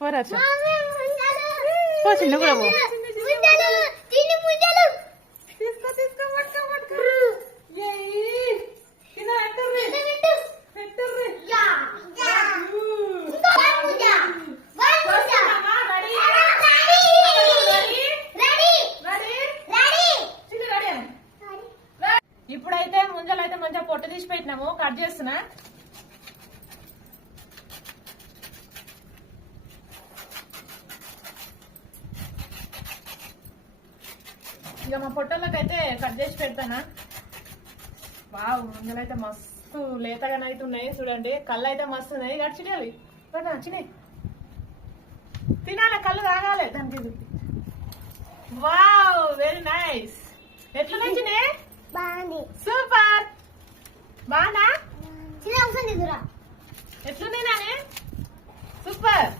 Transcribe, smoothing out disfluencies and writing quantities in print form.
పోరా పో చిన్న కూడా పో తీసుకో తీసుకో పట్టుకో పట్టుకో ఇప్పుడైతే ముంజలైతే మంచిగా పొట్టు తీసి పెట్టినాము కట్ చేస్తున్నా ఇక మా పొట్టలకైతే కట్ చేసి పెడతానా వావ్ ముంజలైతే మస్తు లేతగానైతే ఉన్నాయి చూడండి కళ్ళు అయితే మస్తు ఉన్నాయి గడిచినవి నచ్చినాయి తినాలి కళ్ళు తాగాలి దానికి వావ్ వెరీ నైస్ ఎట్లా నచ్చినాయి సూపర్ బాగుందా ఎట్లుంది నానే సూపర్